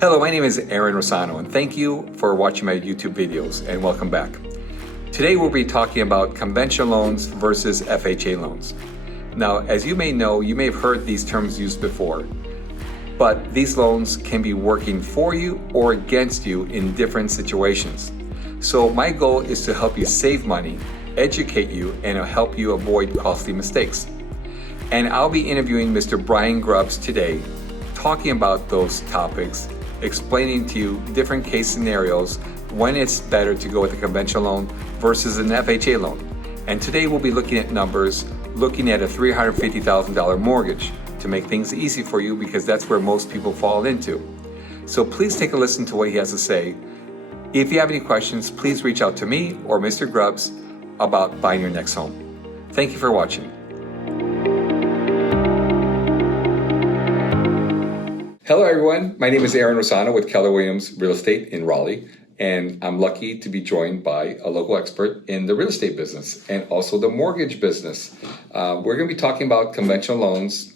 Hello, my name is Aaron Rosano, and thank you for watching my YouTube videos, and welcome back. Today we'll be talking about conventional loans versus FHA loans. Now, as you may know, you may have heard these terms used before, but these loans can be working for you or against you in different situations. So my goal is to help you save money, educate you, and help you avoid costly mistakes. And I'll be interviewing Mr. Brian Grubbs today, talking about those topics, explaining to you different case scenarios when it's better to go with a conventional loan versus an FHA loan. And today we'll be looking at numbers, looking at a $350,000 mortgage to make things easy for you, because that's where most people fall into. So please take a listen to what he has to say. If you have any questions, please reach out to me or Mr. Grubbs about buying your next home. Thank you for watching. Hello everyone, my name is Aaron Rosano with Keller Williams Real Estate in Raleigh, and I'm lucky to be joined by a local expert in the real estate business and also the mortgage business. We're going to be talking about conventional loans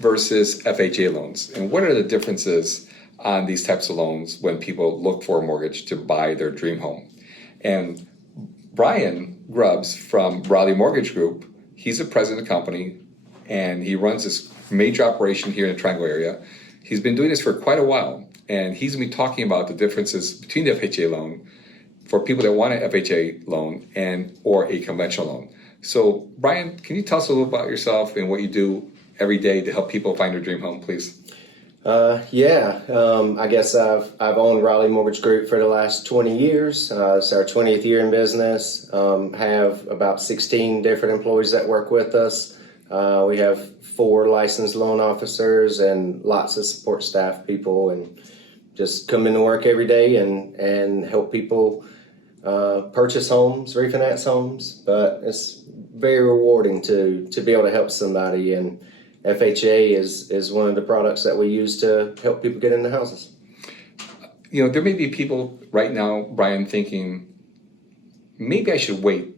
versus FHA loans, and what are the differences on these types of loans when people look for a mortgage to buy their dream home. And Brian Grubbs from Raleigh Mortgage Group, he's the president of the company, and he runs this major operation here in the Triangle area. He's been doing this for quite a while, and he's going to be talking about the differences between the FHA loan for people that want an FHA loan and or a conventional loan. So, Brian, can you tell us a little about yourself and what you do every day to help people find their dream home, please? I guess I've owned Raleigh Mortgage Group for the last 20 years. It's our 20th year in business. Have about 16 different employees that work with us. We have 4 licensed loan officers and lots of support staff people, and just come into work every day and help people purchase homes, refinance homes. But it's very rewarding to be able to help somebody, and FHA is one of the products that we use to help people get into houses. You know, there may be people right now, Brian, thinking, maybe I should wait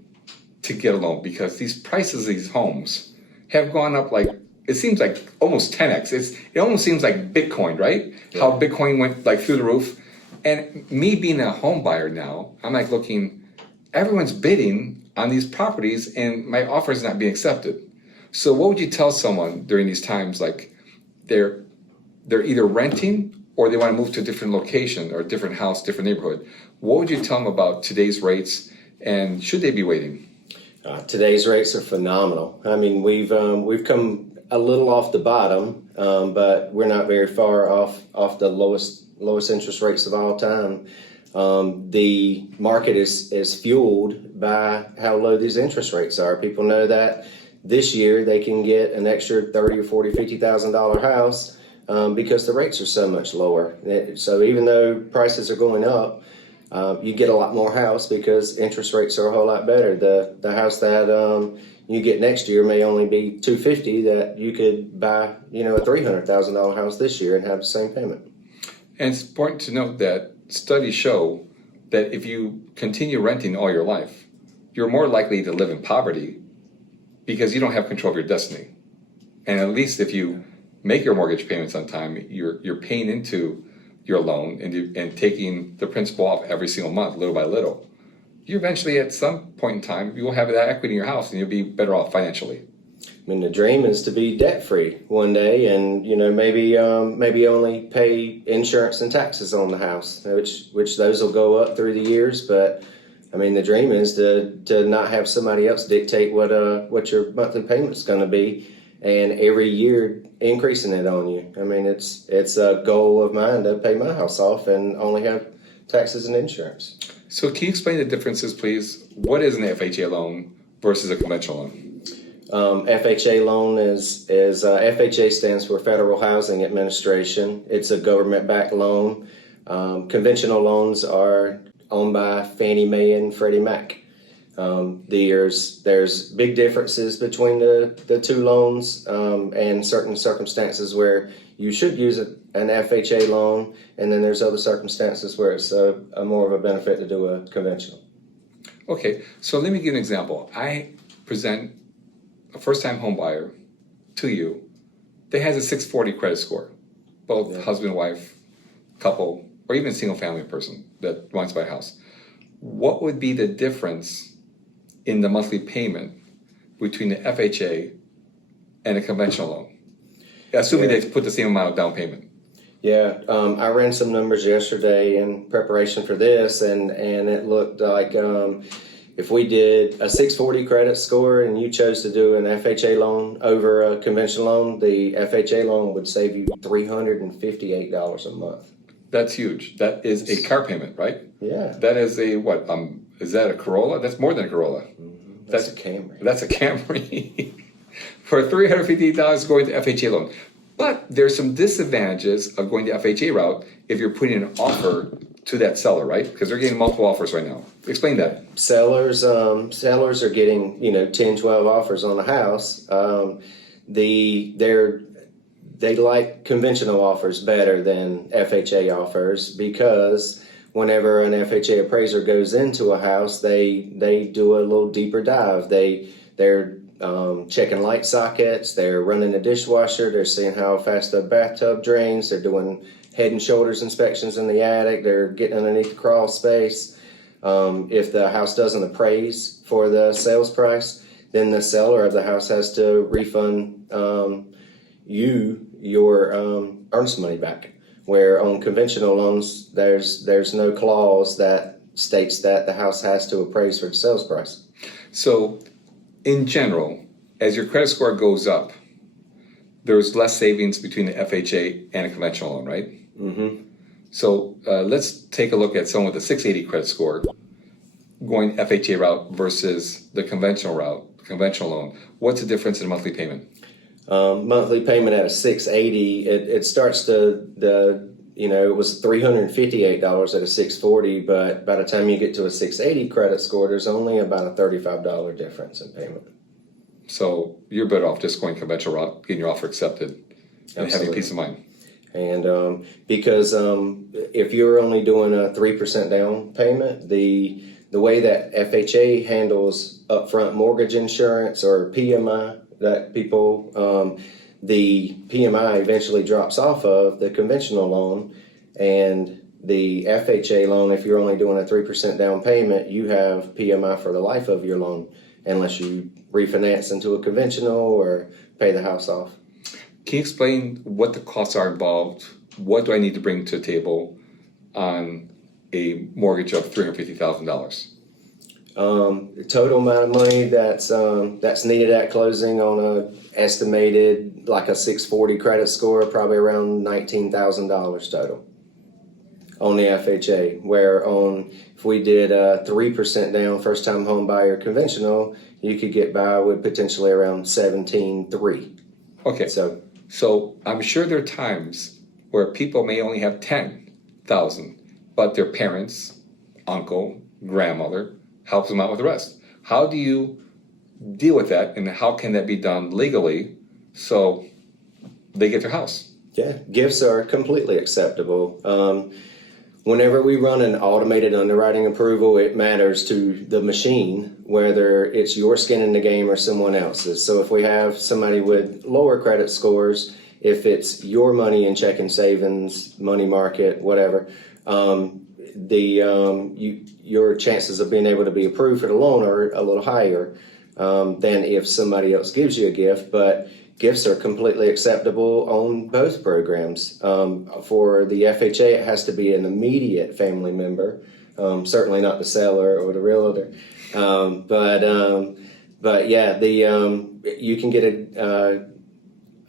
to get a loan because these prices of these homes have gone up, like, it seems like almost 10x. It almost seems like Bitcoin, right? Yeah. How Bitcoin went like through the roof. And me being a home buyer now, I'm like looking, everyone's bidding on these properties and my offer is not being accepted. So what would you tell someone during these times, like they're either renting or they want to move to a different location or a different house, different neighborhood? What would you tell them about today's rates, and should they be waiting? Today's rates are phenomenal. I mean, we've come a little off the bottom, but we're not very far off the lowest interest rates of all time. The market is fueled by how low these interest rates are. People know that this year they can get an extra $30,000 or $40,000, $50,000 house because the rates are so much lower. So even though prices are going up, you get a lot more house because interest rates are a whole lot better. The house that you get next year may only be $250,000 that you could buy, a $300,000 house this year and have the same payment. And it's important to note that studies show that if you continue renting all your life, you're more likely to live in poverty because you don't have control of your destiny. And at least if you make your mortgage payments on time, you're paying into your loan and taking the principal off every single month, little by little. You eventually, at some point in time, you will have that equity in your house and you'll be better off financially. I mean, the dream is to be debt-free one day, and maybe only pay insurance and taxes on the house, which those will go up through the years. But I mean, the dream is to not have somebody else dictate what your monthly payment's going to be, and every year increasing it on you. I mean, it's a goal of mine to pay my house off and only have taxes and insurance. So can you explain the differences, please? What is an FHA loan versus a conventional loan? FHA loan is FHA stands for Federal Housing Administration. It's a government-backed loan. Conventional loans are owned by Fannie Mae and Freddie Mac. There's big differences between the two loans, and certain circumstances where you should use an FHA loan, and then there's other circumstances where it's a more of a benefit to do a conventional. Okay, so let me give an example. I present a first-time home buyer to you that has a 640 credit score, both husband and wife, couple, or even a single family person that wants to buy a house, what would be the difference in the monthly payment between the FHA and a conventional loan? Assuming they put the same amount of down payment. Yeah, I ran some numbers yesterday in preparation for this, and it looked like if we did a 640 credit score and you chose to do an FHA loan over a conventional loan, the FHA loan would save you $358 a month. That's huge. That is a car payment, right? Yeah. That is a what? Is that a Corolla? That's more than a Corolla. Mm-hmm. That's a Camry. That's a Camry. For $358 going to FHA loan. But there's some disadvantages of going the FHA route if you're putting an offer to that seller, right? Because they're getting multiple offers right now. Explain that. Sellers are getting 10, 12 offers on a house. They like conventional offers better than FHA offers because whenever an FHA appraiser goes into a house, they do a little deeper dive. They're checking light sockets, they're running a dishwasher, they're seeing how fast the bathtub drains, they're doing head and shoulders inspections in the attic, they're getting underneath the crawl space. If the house doesn't appraise for the sales price, then the seller of the house has to refund your earnest money back. Where on conventional loans, there's no clause that states that the house has to appraise for the sales price. So, in general, as your credit score goes up, there's less savings between the FHA and a conventional loan, right? Mm-hmm. So let's take a look at someone with a 680 credit score going FHA route versus the conventional loan. What's the difference in monthly payment? Monthly payment at a 680, it starts it was $358 at a 640, but by the time you get to a 680 credit score, there's only about a $35 difference in payment. So you're better off just going conventional route, getting your offer accepted, and having peace of mind. And because if you're only doing a 3% down payment, the way that FHA handles upfront mortgage insurance or PMI that people the PMI eventually drops off of the conventional loan, and the FHA loan, if you're only doing a 3% down payment, you have PMI for the life of your loan unless you refinance into a conventional or pay the house off. Can you explain what the costs are involved? What do I need to bring to the table on a mortgage of $350,000? The total amount of money that's needed at closing on a estimated like a 640 credit score, probably around $19,000 total on the FHA. Where if we did a 3% down first time home buyer conventional, you could get by with potentially around $17,300. Okay, so I'm sure there are times where people may only have $10,000, but their parents, uncle, grandmother helps them out with the rest. How do you deal with that, and how can that be done legally so they get their house? Yeah, gifts are completely acceptable. Whenever we run an automated underwriting approval, it matters to the machine whether it's your skin in the game or someone else's. So if we have somebody with lower credit scores, if it's your money in checking savings, money market, whatever, your chances of being able to be approved for the loan are a little higher than if somebody else gives you a gift. But gifts are completely acceptable on both programs. For the FHA, it has to be an immediate family member, certainly not the seller or the realtor. But yeah, you can get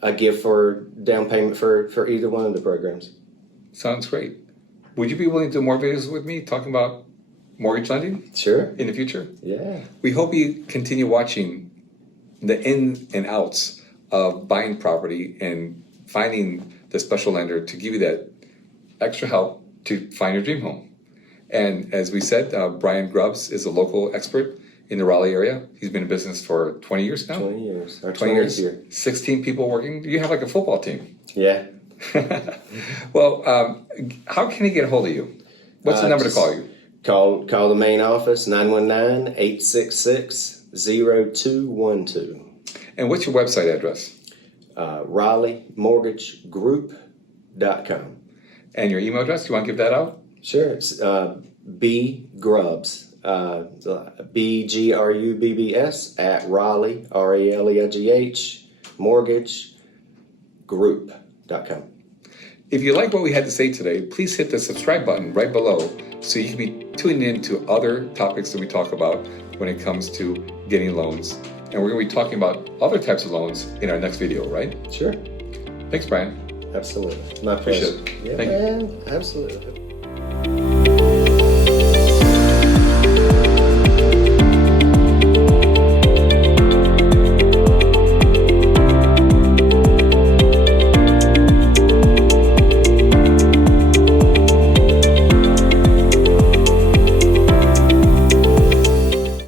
a gift for down payment for either one of the programs. Sounds great. Would you be willing to do more videos with me talking about mortgage lending? Sure. In the future? Yeah. We hope you continue watching the ins and outs of buying property and finding the special lender to give you that extra help to find your dream home. And as we said, Brian Grubbs is a local expert in the Raleigh area. He's been in business for 20 years now? 20 years. 20 years. 16 people working. You have like a football team. Yeah. Well, how can he get a hold of you? What's the number to call you? Call the main office, 919-866-0212. And what's your website address? RaleighMortgageGroup.com. And your email address, you want to give that out? Sure. It's B Grubbs, BGRUBBS at Raleigh, RALEIGH, mortgagegroup.com. If you like what we had to say today, please hit the subscribe button right below so you can be tuning in to other topics that we talk about when it comes to getting loans. And we're going to be talking about other types of loans in our next video, right? Sure. Thanks, Brian. Absolutely. My Appreciate pleasure. it. Yeah, Thank you. man. Absolutely.